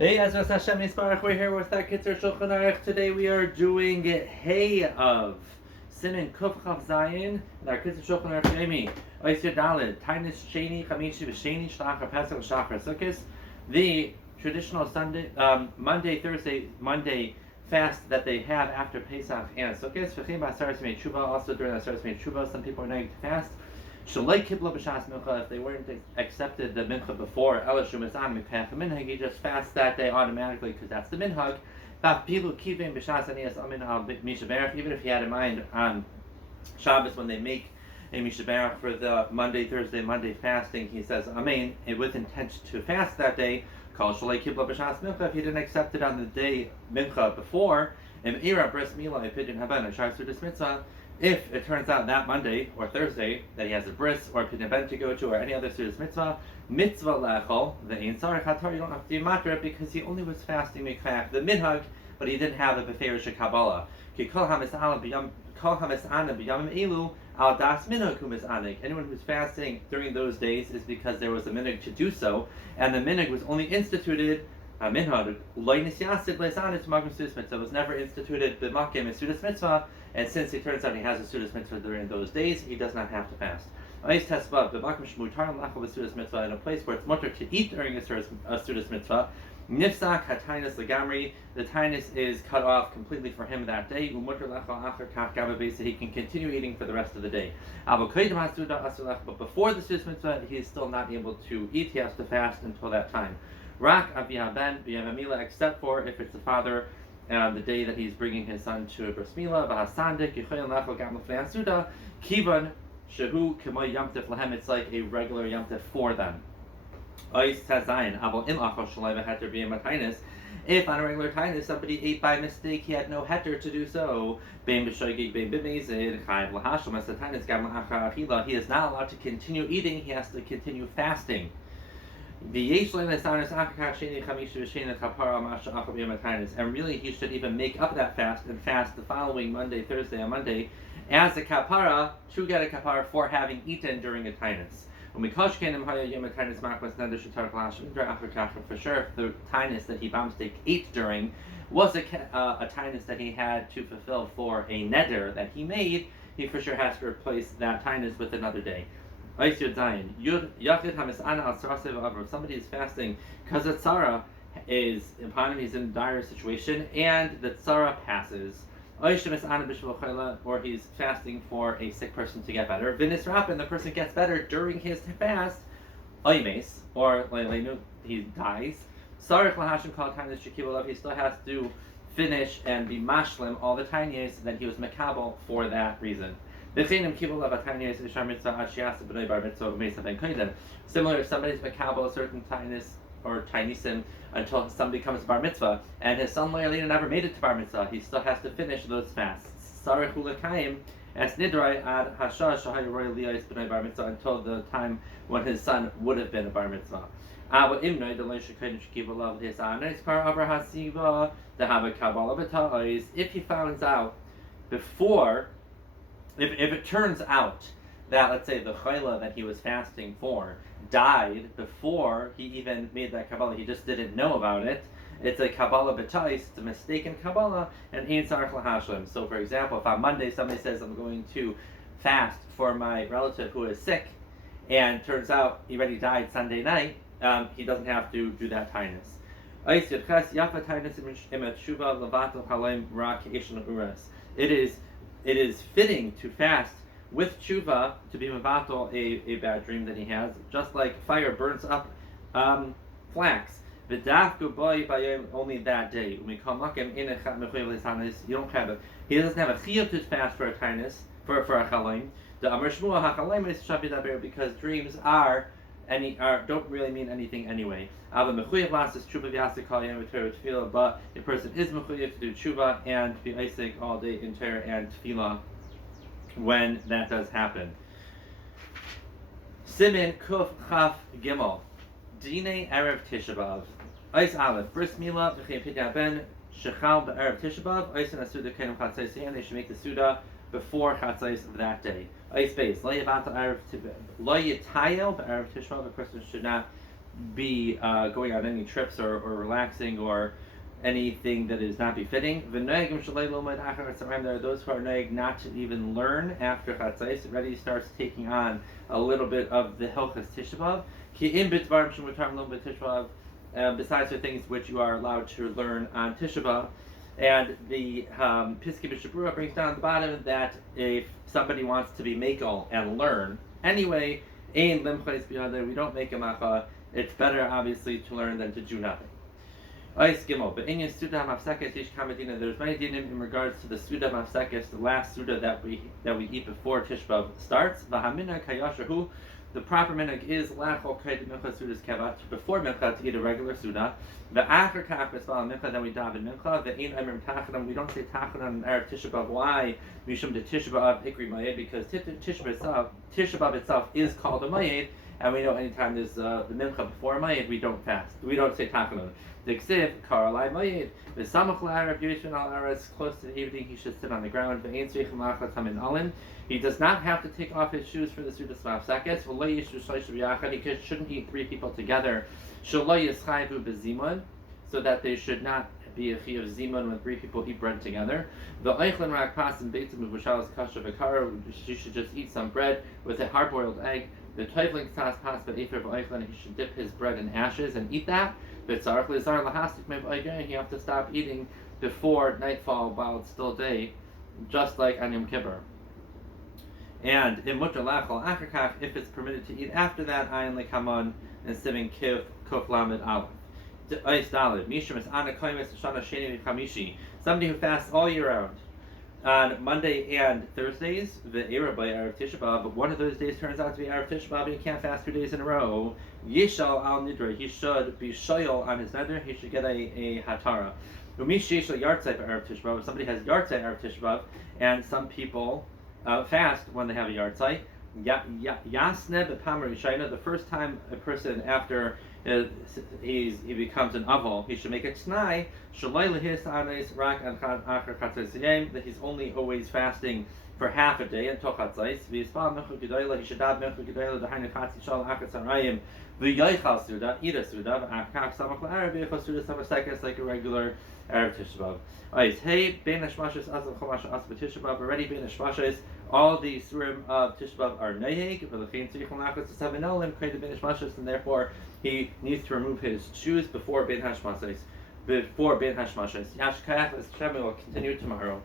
Hey, Ezra Hashem Yisbarach, we're here with that Kitzur Shulchan Aruch. Today we are doing Hay of Siman Kuf Chav Zayin, and our Kitzur Shulchan Aruch Yemi, Oisir Dalid, Tainus Sheni, Chamishi V'Sheni, Shlachar Pesach V'Shachar Sukkos, the traditional Monday fast that they have after Pesach and Sukkos. V'chim B'Asaras Mei Tshuva, also during the Asaras Mei Tshuva, some people are known to fast. Shalei Kibla B'Shas Mincha, if they weren't accepted the Mincha before, Elashum Isam Mikach Minhag, he just fasts that day automatically because that's the Minhag. Pilu Kivim B'Shas Anias Amin Al Mishaberach, even if he had in mind on Shabbos when they make a Mishaberach for the Monday fasting, he says Amen, with intent to fast that day. Call Shalei Kibla B'Shas Mincha, if he didn't accept it on the day Mincha before, Ira Bris Mila, Epidin Haben, and Shar Sudas Mitzvah. If it turns out that Monday or Thursday that he has a bris or a pidyon ben to go to or any other Sudas mitzvah lechol, the ein tzarich hatar, you don't have to do matra because he only was fasting mikvach the minhag, but he didn't have the beferish kabbalah. Ki kol hamisana b'yamim elu al das minhag hu misanig. Anyone who's fasting during those days is because there was a minhag to do so, and the minhag was only instituted. Minhag loy nisyasid leisanis magim Sudas mitzvah was never instituted b'makim in Sudas mitzvah. And since it turns out he has a Sudas mitzvah during those days, he does not have to fast. In a place where it's mutter to eat during a Sudas mitzvah, nifsak hatainis legamri, the tainus is cut off completely for him that day. So he can continue eating for the rest of the day. But before the Sudas mitzvah, he is still not able to eat. He has to fast until that time. Rak aviyah ben b'yamamila, except for if it's the father. The day that he's bringing his son to a bris milah, v'hasandik yichayil nachal gam l'fnei asuda, kivan shehu k'moy yamtif lahem. It's like a regular yamtif for them. Ois tazayin abol im achol shalai v'heter b'yem atainis. If on a regular tainus somebody ate by mistake, he had no heter to do so. Bein b'shoigig bein b'mezid chayav l'hashlam as atainis gam l'achar achila. He is not allowed to continue eating. He has to continue fasting. And really he should even make up that fast and fast the following Monday, Thursday, and Monday as a kapara to get a kapara for having eaten during a tainus. For sure, the tainus that he by mistake ate during was a tainus that he had to fulfill for a neder that he made, he for sure has to replace that tainus with another day. Somebody is fasting because the tzara is upon him, he's in a dire situation, and the tzara passes. Or he's fasting for a sick person to get better. And the person gets better during his fast, or he dies. He still has to finish and be mashlim all the tinies that he was makabel for that reason. Similar, if somebody's makabel a certain tinus or tinisim until somebody comes to bar mitzvah, and his son later never made it to bar mitzvah, he still has to finish those fasts. Until the time when his son would have been a bar mitzvah. If he finds out before, if it turns out that, let's say, the chayla that he was fasting for died before he even made that Kabbalah, he just didn't know about it, it's a Kabbalah b'tais, it's a mistaken Kabbalah, and ein tzarich lahashlim. So, for example, if on Monday somebody says, I'm going to fast for my relative who is sick, and turns out he already died Sunday night, he doesn't have to do that tainus. It is fitting to fast with tshuva to be mevatel a bad dream that he has, just like fire burns up flax. Only that day. You don't have it. He doesn't have a chiyuv to fast for a tainus, for a chalaim. The amar shmua hachalaim is shabidaber, because dreams don't really mean anything anyway. But a person is mechuyev to do tshuva and be isik all day in Torah and tefillah when that does happen. Siman Kuf Chaf Gimel Dine Erev Tisha B'Av Eis Aleph Bris Milah V'Chei Pidyon Ben Shechal B'Erev Tisha B'Av Eis and Asuda Kenim Chatzais, and they should make the Suda before Chatzais of that day. Ice base. Lo yitayel b'erev Tisha B'Av. A person should not be going on any trips or relaxing or anything that is not befitting. There are those who are noeg not to even learn after chatzais. It already starts taking on a little bit of the hilchas Tisha B'Av. Besides the things which you are allowed to learn on Tisha B'Av. And the Piski B'Shabrua brings down at the bottom that if somebody wants to be makel and learn anyway, we don't make a macha. It's better, obviously, to learn than to do nothing. There's many dinim in regards to the Suda Mafsekes, the last Suda that we eat before Tisha B'Av starts. The proper minhag is lachol kred mincha sudas kevat before mincha to eat a regular suda. The after kach b'sval mincha, then we daven mincha. The ein emrim tachanam, we don't say tachanam on Erev Tisha B'Av. Why? Mishum de Tisha B'Av ikri mayed, because Tisha B'Av itself is called a mayed, and we know anytime there's the mincha before a mayed, we don't fast. We don't say tachanam. The ksiv karalai mayed. The samach la'arav yishun al aras, close to the evening, he should sit on the ground. The ein tzrichim lachlat hamin alin. He does not have to take off his shoes for the Sudas Mafsekes. He shouldn't eat three people together. So that they should not be a chi of zimun when three people eat bread together. You should just eat some bread with a hard-boiled egg. The toifling tzas pas b'efer v'oichlan, he should dip his bread in ashes and eat that. He have to stop eating before nightfall while it's still day, just like on Yom Kippur. And in mutter lachol achakach, if it's permitted to eat after that, ayin lekamon and sivin kif kuf lamed aleph. Ois dalid mishum is ana koimes shana sheni v'chamishi. Somebody who fasts all year round on Monday and Thursdays, the Erev by Erev Tisha B'Av, but one of those days turns out to be Erev Tisha B'Av, and he can't fast 2 days in a row. Yishal al nidra, he should be shoyal on his neder. He should get a hatara. Umish yishal yartzei for Erev Tisha B'Av. If somebody has yartzei Erev Tisha B'Av, and some people fast when they have a yartzeit. Yasne b'pam rishayna, the first time a person after he becomes an aval, he should make a t'nai shaloi lehis anes rak achar chatzos yom, that he's only always fasting for half a day until chatzos. V'yispal mincha gedola, he should have mincha gedola d'hainu chatzi shal achar tzarayim v'yoichal suda, eat a suda v'achar samach la'arav v'yoichal suda samasekes, like a regular Erev Tisha B'Av. Alright, hey, bein hashmashos azav chomash as b'Tisha B'Av, already bein hashmashos, all the surim of Tisha B'Av are neheg, v'lechein tzrichon lachos t'sav enolim, created bein hashmashos, and therefore he needs to remove his shoes before bein hashmashos. Yash kayach, as Shem will continue tomorrow.